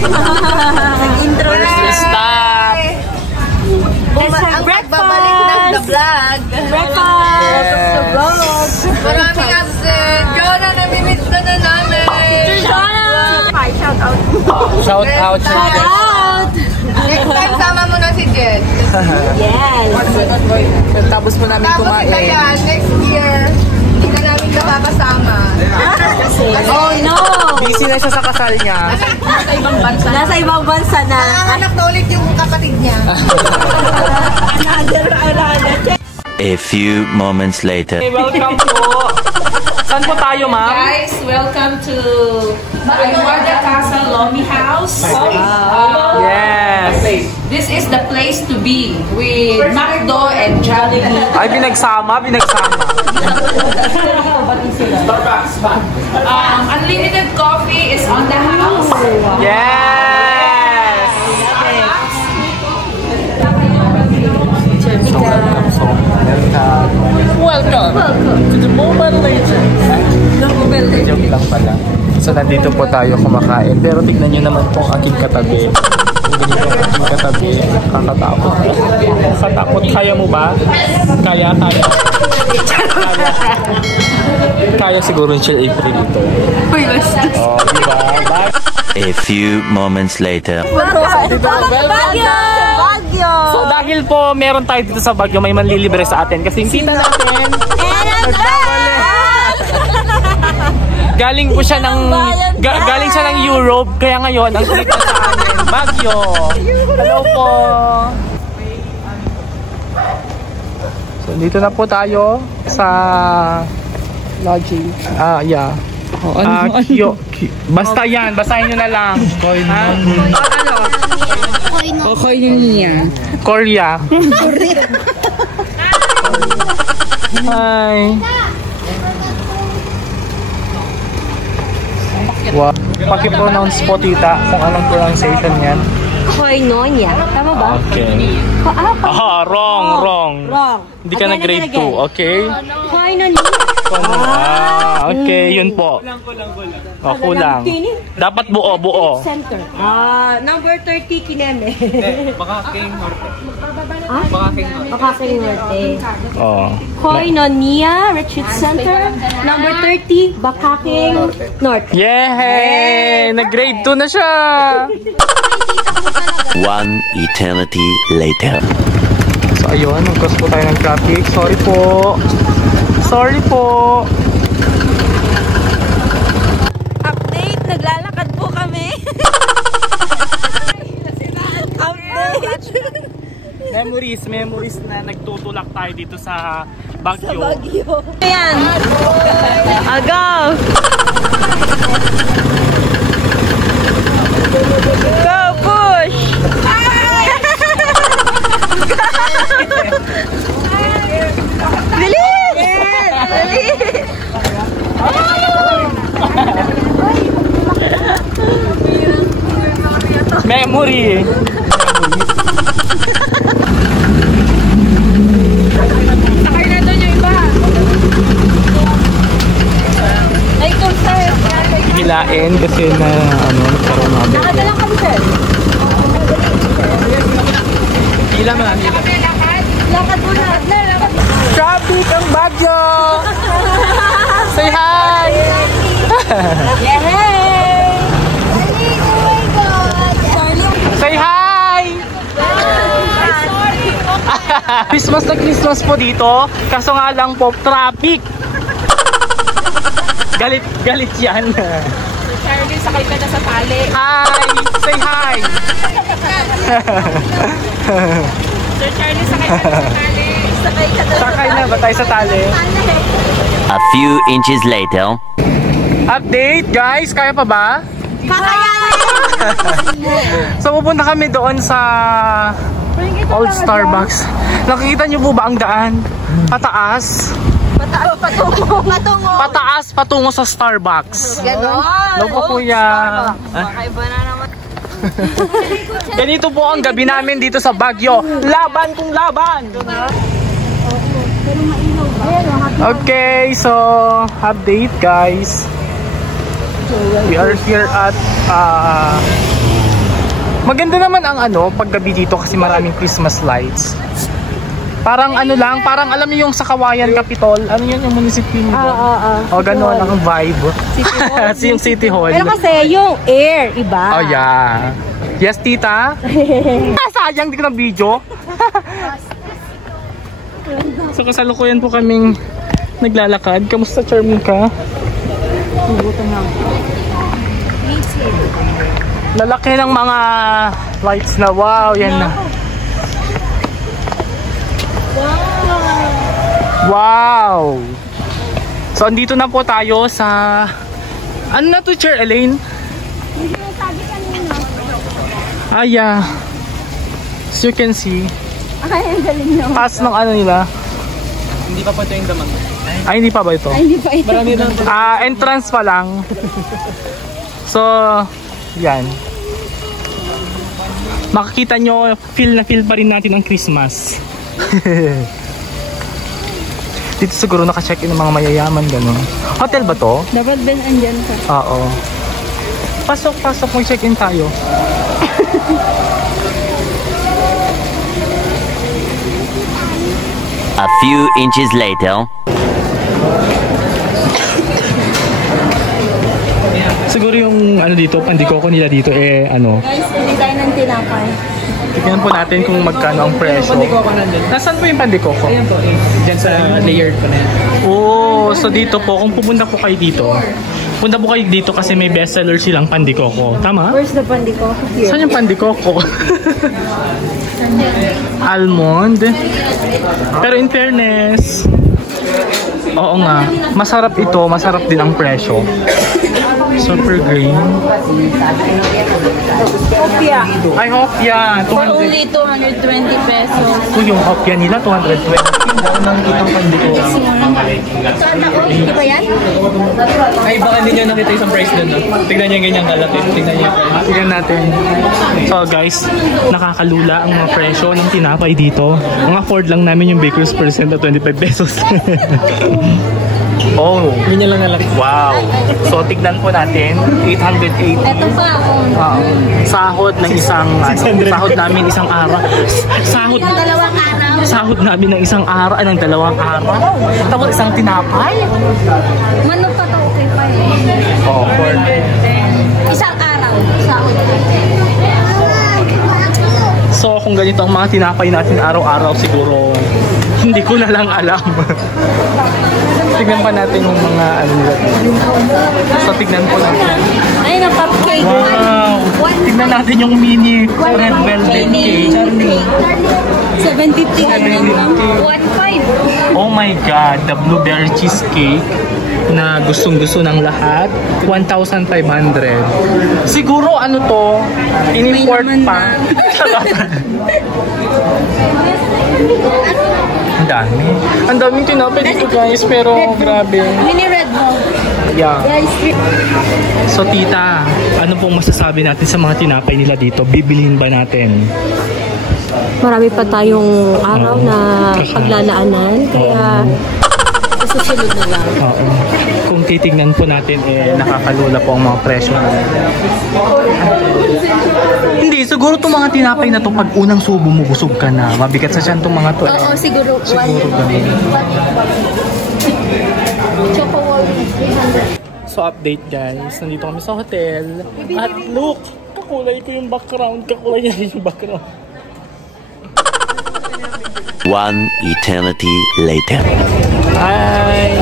Nag-intro na. Stop! Ang pagbabalik ng the vlog. Breakfast! Maraming absent. Jonah, namimiss na namin. Shout out! Next time, sama mo na si Jen. Yes. Tapos po namin Tapos kumain. kaya, next year, hindi na namin nakakasama. Oh no! Busy na siya sa kasal niya. Nasa ibang bansa. Nasa ibang bansa na. Nanganganak na ulit yung kapatid niya. A few moments later. Welcome po. Saan po tayo, ma'am? Guys, welcome to Aguarda Castle Lomi House. Yes. This is the place to be with McDo and Jollibee. Ay, binagsama. Starbucks. Unlimited coffee is on the house. Yes! Welcome to the Mobile Legends. Joke lang pala. So, nandito po tayo kumakain. Pero tignan nyo naman po ang aking katabi. Kung ganito ang aking katabi, kakatakot. Kakatakot. Kaya mo ba? Kaya. Kaya siguro yung Chill April ito. Oh, diba? A few moments later. Baguio! So dahil po meron tayo dito sa Baguio, may manlilibre sa atin kasi yung tita natin galing po siya ng galing siya ng Europe, kaya ngayon ang tita sa amin Baguio. Hello po. So dito na po tayo sa lodging. Yeah. Basta yan, basahin nyo na lang. Korea. Hi. Wow. Paki-pronounce po tita kung anong pronunciation yan. Koinonia. Tama ba? Okay. Wrong. Hindi ka na grade 2, okay? Koinonia. Okay, yun po. Kulang. Dapat buo. Center. Number 30, Kineme. Bakaking Norte. Bakaking Norte. Oh. Koinonia Retreat Center. Number 30, Bakaking Norte. Yay! Nag-grade 2 na siya! One eternity later. So ayun, nag-cross po tayo ng traffic. Sorry po. Update, naglalakad po kami. Update. Memories na nagtutulak tayo dito sa Baguio. Ayan. Go! Go, push! Bilis! Memory. Sakay na doon yung iba. Ay, kung sa'yo. Hilain kasi na nagkaroon namin. Nakadalang kami, sir. Hila mo namin. Lakad mo na. Traffic ang Baguio! Say hi! Yay! Say hi! Christmas na Christmas po dito. Kaso nga lang po, traffic. Galit yan. Charlie, sakay ka na sa tali. Hi! Say hi! Sir Charlie, sakay ka na sa tali. Sakay na ba tayo sa tali? A few inches later. Update guys! Kaya pa ba? So pupunta kami doon sa Old Starbucks. Nakikita niyo po ba ang daan? Pataas. Pataas patungo sa Starbucks. Ganon. Hello po kuya. Kakaiba na naman. Ganito po ang gabi namin dito sa Baguio. Laban kung laban! Okay, so update guys. We are here at Maganda naman ang paggabi dito kasi maraming Christmas lights. Parang lang, parang alam niyo yung sa Kawayan Capitol, ano yun yung munisipyo nito? O gano'n ang vibe. Yung City Hall. Pero kasi yung air, iba. Oh yeah. Yes, tita? Sayang, di ko na video. So kasalukuyan po kaming naglalakad. Kamusta, Charmin ka? Lalaki ng mga lights na. Wow, yan na. Wow! So, andito na po tayo sa... Ano na to, Chair Elaine? Ah, yeah. So, you can see. Ay, ang galing naman. Pass ng nila. Hindi pa ito yung damang. Ay, hindi pa ba ito? Ay, hindi pa ito. Entrance pa lang. So, yan. Makikita nyo, feel na feel pa rin natin ang Christmas. Dito siguro naka-check in ng mga mayayaman, gano'n. Hotel ba to? Dapat din andyan ka. Oo. Pasok, mag-check in tayo. A few inches later. Siguro yung dito, pandikoko nila dito Guys, hindi tayo ng tinapay. tignan po natin kung magkano ang presyo. Nasaan po yung pandikoko? Ayan po, dyan sa layered po na yan. Oh, so dito po, kung pupunta po kayo dito, punta po kayo dito kasi may bestseller silang pandikoko. Tama? Where's the pandikoko here? Saan yung pandikoko? Almond. Pero in fairness, oo nga, masarap ito, masarap din ang presyo. Super green. Hopia. Ay, hopya. For only 220 pesos. Kung yung hopya nila, 220. Nang itong pandikoko. Saan ako? Di ba yan? Ay, baka hindi nyo nakita isang price dun, no? Tignan nyo yung ganyang kalaki. Tignan nyo yung price. Tignan natin. So guys, nakakalula ang mga presyo ng tinapay dito. Ang afford lang namin yung baker's percent na 25 pesos. Oh, Yun lang nalaki. wow. So tignan po natin, 880. Ito pa ako. Sahod ng isang sahod namin isang araw. Sahod Dalawang araw. sahod namin ng isang araw, ng dalawang araw. Tapos isang tinapay. Mano pa to, okay pa eh. Oh, for Isang araw. Sahod. so kung ganito ang mga tinapay natin araw-araw siguro hindi ko na lang alam. Tignan pa natin yung mga nila. So tignan po natin. Ay, na cupcake. Wow! Tignan natin yung mini red velvet cake. 750. 1.5. Oh my God! The blueberry cheesecake na gustong-gusto ng lahat. 1,500. Siguro ano to? In-import pa. Ang dami. Ang daming tinapay dito guys, pero grabe. Mini red mo. Yeah. Guys, So tita, ano pong masasabi natin sa mga tinapay nila dito? Bibilihin ba natin? marami pa tayong araw na paglalaanan. Kaya susunod na lang. Oo. Kung titignan po natin, nakakalula po ang mga presyo. Hindi, siguro itong mga tinapay na to pag unang subo mo, busog ka na. Mabigat sa tiyan itong mga to. Oo, siguro. Siguro ganun. Choco wall 300. So update guys, nandito kami sa hotel. At look, kakulay ko yung background. Kakulay niya yung background. One eternity later. Hi!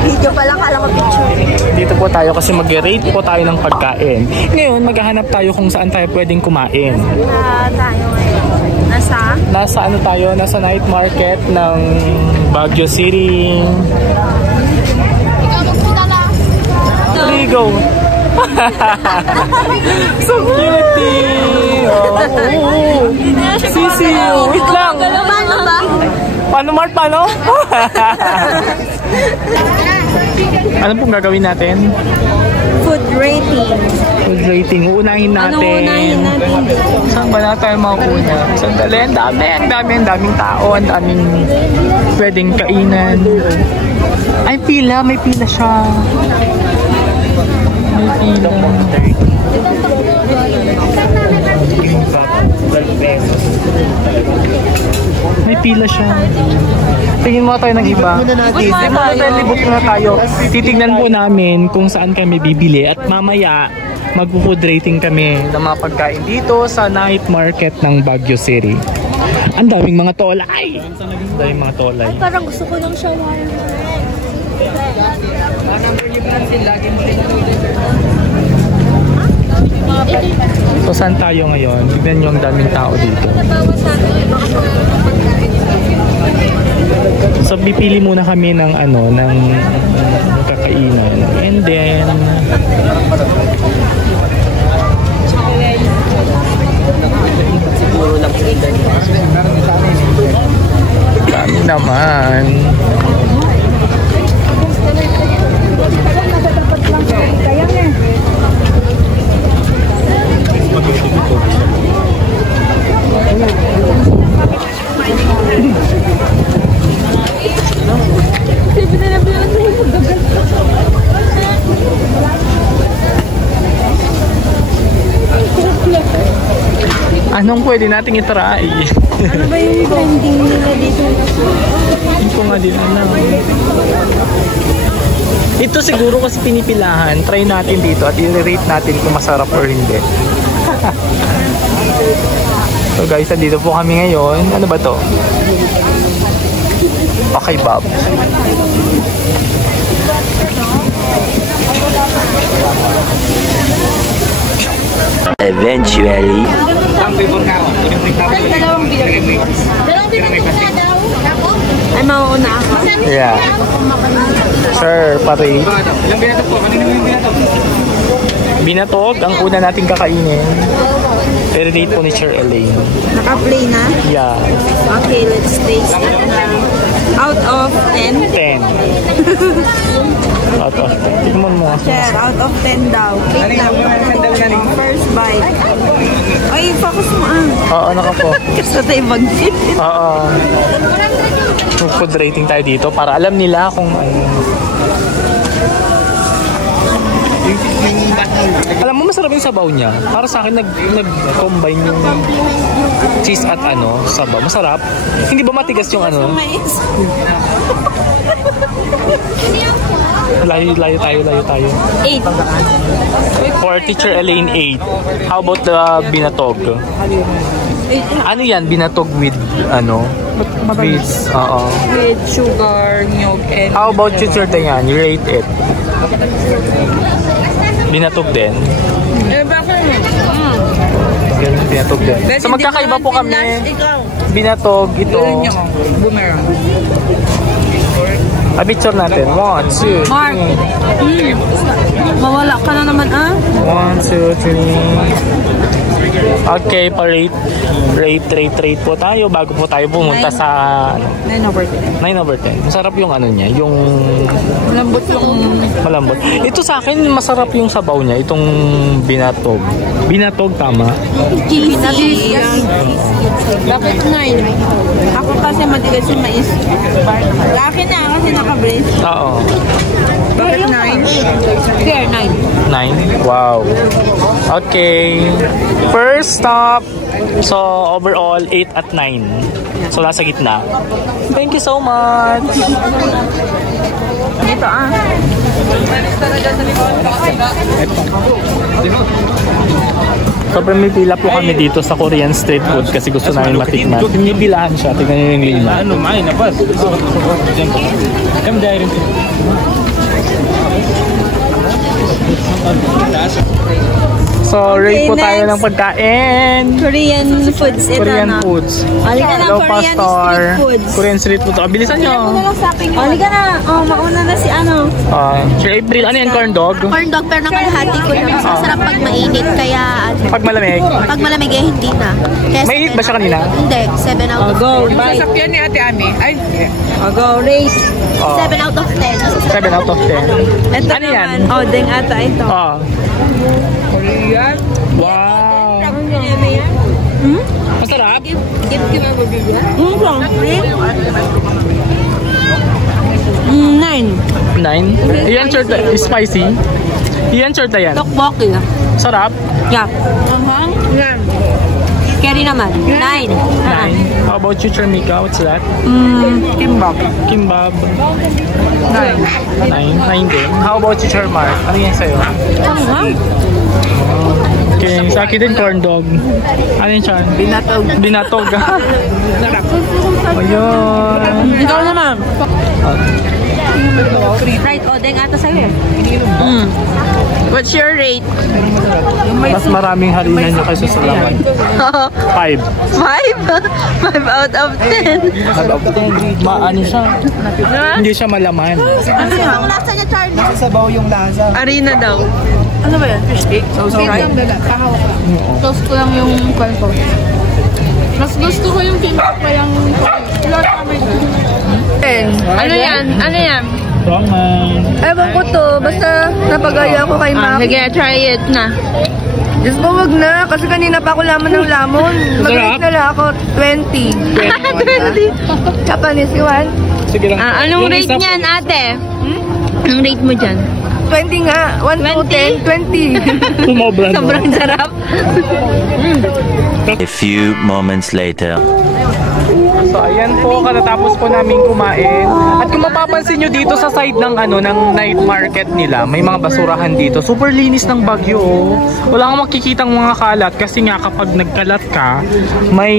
Video pala, kala ko picture. Dito po tayo kasi mag-rate po tayo ng pagkain. Ngayon, maghahanap tayo kung saan tayo pwedeng kumain. Tayo ngayon. Nasa ano tayo? Nasa night market ng Baguio City. Ikaw magpunta na. Ligo. So cutie. Oh. Sisi, wait lang. Paano ba? Paano Mart? Paano? Ano pong gagawin natin? Food rating. Food rating. Uunahin natin. Ano uunahin natin? Saan ba na tayo makukuha? Sandali, ang daming tao, ang daming pwedeng kainan. Ay, pila. May pila siya. May pila. May pila siya. Tingin mo tayo ng iba. Book na tayo. Titignan po namin kung saan kami bibili at mamaya mag-food rating kami ng mga pagkain dito sa night market ng Baguio City. Ang daming mga tolay. Ang daming mga tolay. Parang gusto ko ng shawarma. So saan tayo ngayon? Tignan nyo ang daming tao dito. So pipili muna kami ng ng kakainan. And then kami naman. Anong pwede nating itry? Ano ba yung trending nila dito? Hindi ko nga din alam. Ito siguro kasi pinipilahan. Try natin dito at i-rate natin kung masarap or hindi. So guys, dito po kami ngayon. Ano ba to? Okay, Bob. Eventually. Ay, mauuna ako. Yeah. Sure, pare. Binatog ang una nating kakainin. I-rate po ni Sir Elaine. Naka-play na? Yeah. Okay, let's taste it. Out of 10? 10. Out of 10. Tignan mo nga. Sir, out of 10 daw. 8 lang. First bite. Ay, focus mo Oo, naka-focus. Gusto tayo mag-fit. Oo. Food rating tayo dito para alam nila kung ano. Alam mo, masarap yung sabaw niya. Para sa akin, nag-combine yung cheese at sabaw. Masarap. Hindi ba matigas yung Layo tayo. 8. For Teacher Elaine, 8. How about the binatog? Ano yan? Binatog with with, With sugar, milk, and... How about Teacher Dayan? You rate it. Binatog din. bakit? Binatog din. So magkakaiba po kami. Binatog, ito. Boomerang. Picture natin. 1, 2, 3. Mark. Mawala ka na naman 1, 2, 3. Okay, rate po tayo bago po tayo pumunta sa 9/10. 9/10. Masarap yung niya, yung malambot. Ito sa akin masarap yung sabaw niya, itong binatog. Binatog tama. Cheesy. Bakit 9? Ako kasi matigas yung mais. Laki na kasi naka-brace. Oo. Bakit 9? Here, 9. 9? Wow. Okay. First stop. So, overall, 8 at 9. So, nasa gitna. Thank you so much. Dito So, pumipila po kami dito sa Korean street food kasi gusto namin matikman. Pinipilahan siya. Tignan nyo yung lima. So, rate po tayo ng pagkain. Korean foods. Korean foods. Halika na, Hello, Korean Pastor. street foods. Korean street food. Bilisan nyo. Halika na. Mauna na si Sir April, ano yan? Corn dog? Corn dog pero nakalahati ko na. Mas masarap pag mainit. Kaya Pag malamig? pag malamig hindi na. Kaya Mainit ba siya kanina? Hindi. 7 out of 10. Sasakyan ni Ate Ami. Ay, Go, race. 7 out of 10. 7 out of 10. Ito Ano yan? naman. Deng ata ito. Korean. Wow. Masarap? Give a review. 9. 9? Iyan short, spicy? Iyan short na yan. Tokboki. Sarap? Yeah. Yan. Carry naman. 9. 9. How about you, Charmika? What's that? Kimbap. Kimbab. 9. 9 din. How about you, Charmar? Ano yan sa'yo? Okay, sa akin din corn dog. Ano yun, Char? Binatog. Binatog. Ayun. Ikaw naman. Right, odeng ata sa'yo eh. What's your rate? Mas maraming harinan nyo kaysa sa laman. 5. 5 out of 10. Ano siya? Hindi siya malaman. Ano yung lasa niya, Charlie? Sabaw yung lasa. Arena daw. Ano ba yan? Fish cake? Right? Toast ko lang yung kwento. Mas gusto ko yung kimbap pa yung Ano yan? Ano yan? Wrong man. Ewan ko to, basta napagaya ko kay Mac. Sige, try it na. Diyos ko, wag na. Kasi kanina pa ako lamon ng lamon. Mag-rate na lang ako 20. 20? Japanese yuan? Sige lang. Anong rate niyan, ate? Anong rate mo dyan? 20 nga. 1 to 10, 20. Sumobra no? Sobrang sarap. A few moments later. So ayan po, katatapos po namin kumain. At kung mapapansin nyo dito sa side ng ng night market nila, may mga basurahan dito. Super linis ng Baguio. Wala kang makikitang mga kalat kasi nga kapag nagkalat ka, may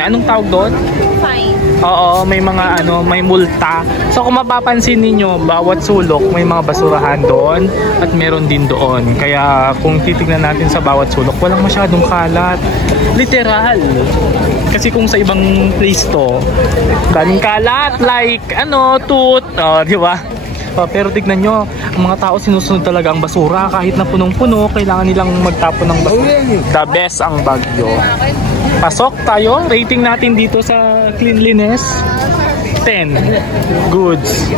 anong tawag doon? Fine. Oo, may mga may multa. So kung mapapansin niyo, bawat sulok may mga basurahan doon at meron din doon. Kaya kung titignan natin sa bawat sulok, walang masyadong kalat. Literal. Kasi kung sa ibang place to, daming kalat like tooth, di ba? Pero tignan nyo, ang mga tao sinusunod talaga ang basura kahit na punong-puno, kailangan nilang magtapon ng basura. The best ang Baguio. Pasok tayo, rating natin dito sa cleanliness, 10 goods.